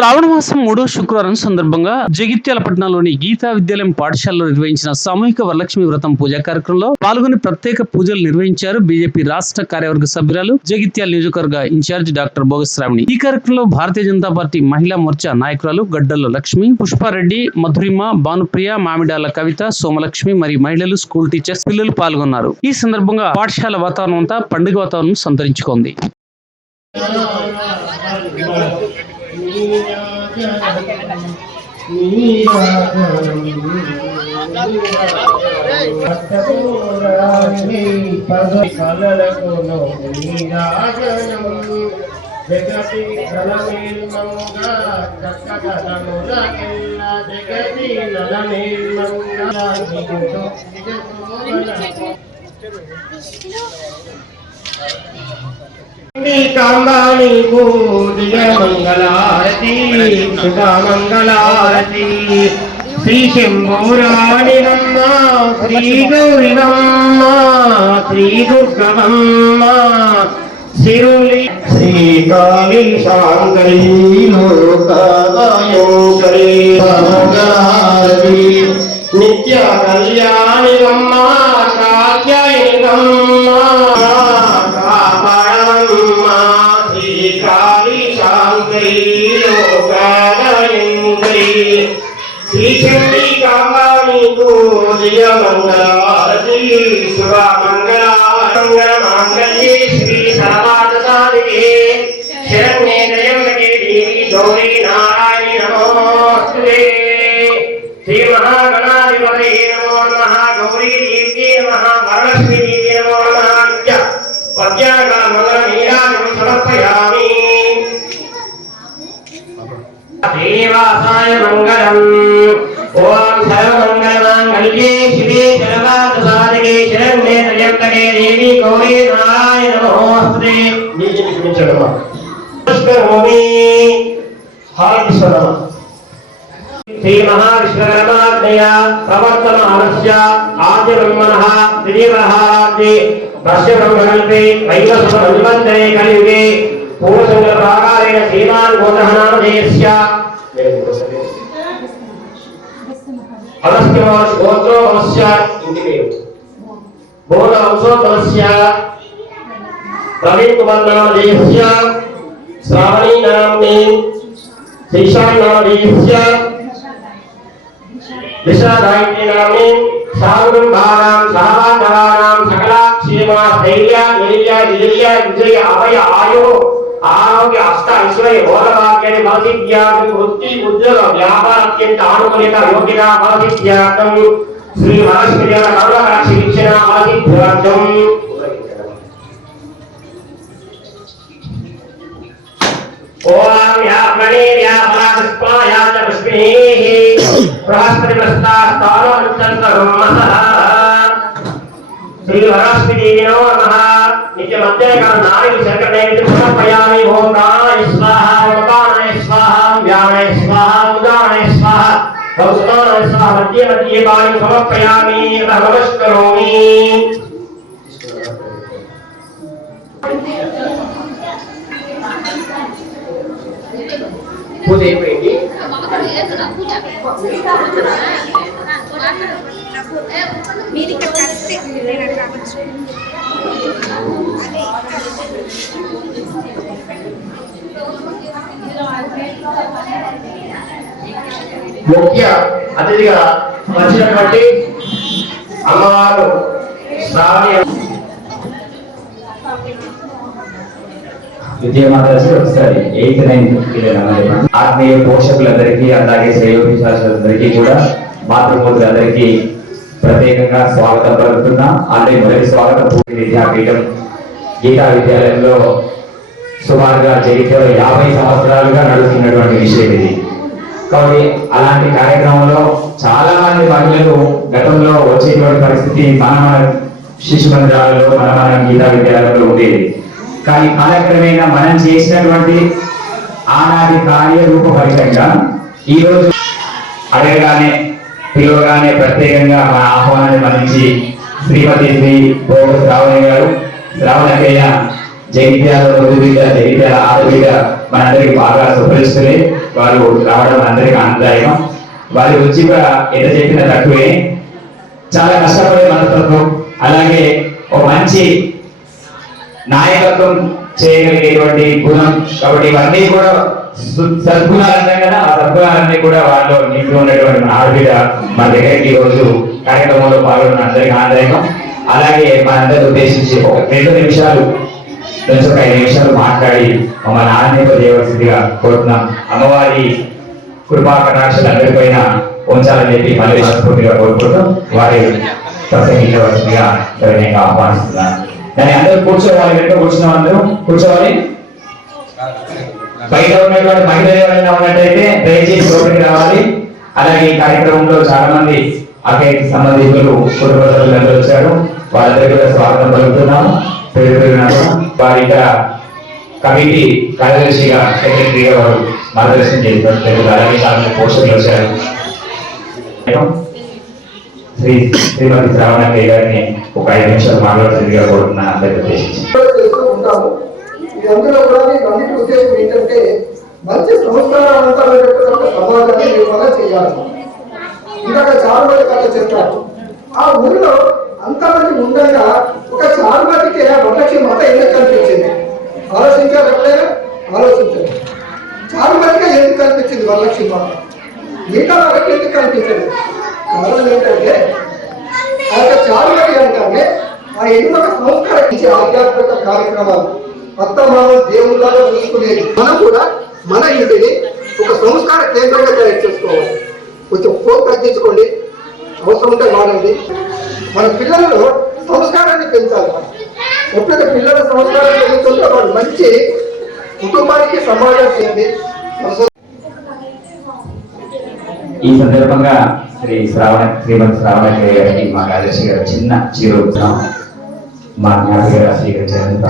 శ్రావణ మాసం మూడో శుక్రవారం సందర్భంగా జగిత్యాల పట్టణంలోని గీతా విద్యాలయం పాఠశాలలో నిర్వహించిన సామూహిక వరలక్ష్మి వ్రతం పూజా కార్యక్రమంలో పాల్గొని ప్రత్యేక పూజలు నిర్వహించారు బీజేపీ రాష్ట్ర కార్యవర్గ సభ్యురాలు జగిత్యాల నియోజకవర్గ ఇన్ఛార్జ్ డాక్టర్ బోగశ్రావణి ఈ కార్యక్రమంలో భారతీయ జనతా పార్టీ మహిళా మోర్చా నాయకురాలు గడ్డల్ల లక్ష్మి పుష్పారెడ్డి మధురిమ భానుప్రియ మామిడాల కవిత సోమలక్ష్మి మరియు మహిళలు స్కూల్ టీచర్స్ పిల్లలు పాల్గొన్నారు. ఈ సందర్భంగా పాఠశాల వాతావరణం అంతా పండుగ వాతావరణం సంతరించుకుంది. జగతి నలమేల్మంగా చక్కదములకెల్ల జగతి నలమేల్మంగా మంగళారతి సుధా మంగళారతి. శ్రీ శంభూరాణిరమ్మ శ్రీ గౌరిరమ్మ శ్రీ దుర్గవమ్మ సిరులి శ్రీకాళి శాంకరీ లోకదాయోకరీ మంగళారతి నిత్య కళ్యాణిరమ్మ కాత్యాయనిరమ్మ దేవాసాయ మంగళం. ఓం సర్వమంగళమాంగళ్యే శివే సర్వార్థసాధకే శరణ్యే త్రయంబకే దేవి గౌరీ నారాయణ మహావిశ్వకర్మాజ్ఞయ ప్రవర్తమానస్య ఆద్య బ్రహ్మణః త్రిదీవహారాద్యే భస్య బ్రహ్మకల్పే వైవస్వన్వంతరే కలియుగే పూర్వసంగ ప్రాకారేణ శ్రీమాన్ గోత్రః నామధేయస్య అగస్త్యమాస్ గోత్రోభవస్య ఇంటి పేరు బోధ దిశాదాయిని నామ్ని సాగుంభానాం సహబాంధవానాం సకలాక్షేమా ధైర్య వీర్య విజయ విజయ అభయ ఆయు ఆరోగ్య అష్ట ఐశ్వర్య భోగభాగ్యాన్ని ఫలసిద్ధ్యార్థం వృత్తి ఉద్యోగ వ్యాపార అత్యంత ఆనుకూలిత యోగ్యత ఫలసిద్ధ్యార్థం శ్రీ మహాలక్ష్మి దేవత కరుణాక్షి ఇచ్చిన ఫలసిద్ధ్యార్థం ఓం యా ప్రణీర్యా పరాగస్పాయా చ పుష్పేః బృహస్పతి ప్రస్తాస్తానో అనుచంతరుమసః శ్రీ నాలుగు శంకర సమర్పయామి ఓం ప్రాణాయ స్వాహ మకానాయ స్వాహ వ్యానాయ స్వాహ ఉదానాయ స్వాహ భౌస్మానాయ స్వాహ మధ్య మధ్య సమర్పయామి నమస్కరోమి పూజ అయిపోయింది మీరు ఇక్కడ కలిస్తే నేను అక్కడ ముఖ్య అతిథిగా వచ్చినటువంటి అమ్మవారు ద్వితీయ విజయమాతాజీ ఒకసారి ఎయిత్ నైన్త్ ఆత్మీయ పోషకులందరికీ అలాగే శ్రేయోభిలాషులందరికీ కూడా మాతృమూర్తులందరికీ ప్రత్యేకంగా స్వాగతం పలుకుతున్నా. అలాగే మొదటి స్వాగతం పూర్తి విద్యాపీఠం గీతా విద్యాలయంలో సుమారుగా జగిత్యాల యాభై సంవత్సరాలుగా నడుస్తున్నటువంటి విషయం ఇది. కాబట్టి అలాంటి కార్యక్రమంలో చాలా మంది మహిళలు గతంలో వచ్చేటువంటి పరిస్థితి మన మన శిశు మందిరాలలో మన మన గీతా విద్యాలయంలో ఉండేది. కానీ కాలక్రమేణా మనం చేసినటువంటి ఆనాటి కార్యరూప ఫలితంగా ఈరోజు అడగగానే పిలవగానే ప్రత్యేకంగా మన ఆహ్వానాన్ని మన్నించి శ్రీమతి శ్రీ భోగ శ్రావణి గారు శ్రావణకయ్య జగిత్యాల రోజు జగిత్యాల ఆడబిడ్డ మనందరికి బాగా సుపరిస్తులే వారు రావడం అందరికీ ఆనందదాయకం. వారి రుచి కూడా ఎంత చెప్పినా తక్కువే. చాలా కష్టపడే మనస్తత్వం. అలాగే ఒక మంచి నాయకత్వం చేయగలిగేటువంటి గుణం. కాబట్టి ఇవన్నీ కూడా సు- సద్గుణాలు కదా ఆ సద్గుణాలన్నీ కూడా వాళ్ళు నింపి ఉన్నటువంటి మన మా మన దగ్గరికి రోజు కార్యక్రమంలో పాల్గొన్న అందరికీ ఆదాయం అలాగే మనందరూ ఉద్దేశించి ఒక రెండు నిమిషాలు నుంచి ఒక ఐదు నిమిషాలు మాట్లాడి మమ్మల్ని ఆనందింపజేయవలసిందిగా కోరుతున్నాం. అమ్మవారి కృపా కటాక్షలు అందరిపైన ఉంచాలని చెప్పి మళ్ళీ మనస్ఫూర్తిగా కోరుకుంటూ వారి ప్రసంగించవలసిందిగా ఆహ్వానిస్తున్నాను కానీ అందరూ కూర్చోవాలి వెనుక కూర్చున్న అందరూ కూర్చోవాలి. బయట ఉన్నటువంటి మహిళ ఎవరైనా ఉన్నట్టయితే దయచేసి లోపలికి రావాలి. అలాగే ఈ కార్యక్రమంలో చాలా మంది అక్కడికి సంబంధికులు కుటుంబ సభ్యులందరూ వచ్చారు. వాళ్ళందరికీ కూడా స్వాగతం పలుకుతున్నాము. పేరు పేరున వారి కమిటీ కార్యదర్శిగా సెక్రటరీగా వారు మార్గదర్శనం చేస్తున్నారు. అలాగే చాలా మంది వచ్చారు. శ్రీ శ్రీమతి శ్రావణయ్య గారిని ఒక ఐదు నిమిషాలు మాట్లాడాల్సిందిగా కోరుతున్నాను అందరికీ ఉద్దేశించి చేస్తూ కూడా అన్నిటి ఉద్దేశం ఏంటంటే మంచి సంస్కారవంతమైనటువంటి సమాజాన్ని నిర్మాణం చేయాలి. ఇందాక చారుమతి కథ చెప్పారు. ఆ ఊరిలో అంతమంది ఉండగా ఒక చారుమతికి మందికి వరలక్ష్మి మత ఎందుకు కనిపించింది. ఆలోచించారు ఎప్పుడైనా? ఆలోచించారు. చారుమతిగా ఎందుకు కనిపించింది వరలక్ష్మి మాత మిగతా వాళ్ళకి ఎందుకు కనిపించలేదు? కారణం ఏంటంటే ఆ యొక్క చారుమతి అంటానే ఆ ఎన్నో సంస్కారం ఇచ్చే ఆధ్యాత్మిక కార్యక్రమాలు అత్తమామ దేవుళ్ళగా చూసుకునేది. మనం కూడా మన ఇంటిని ఒక సంస్కార కేంద్రంగా తయారు చేసుకోవాలి. కొంచెం ఫోన్ తగ్గించుకోండి అవసరం ఉంటే వాడండి. మన పిల్లలలో సంస్కారాన్ని పెంచాలి. ఎప్పుడైతే పిల్లల సంస్కారం పెరుగుతుందో వాడు మంచి కుటుంబానికి సమాజం చేయండి ఈ సందర్భంగా Sri Srawana Sri Srawana Jaya ya, di Makale Sri Cina Ciruta Manya Sri Sri Jenta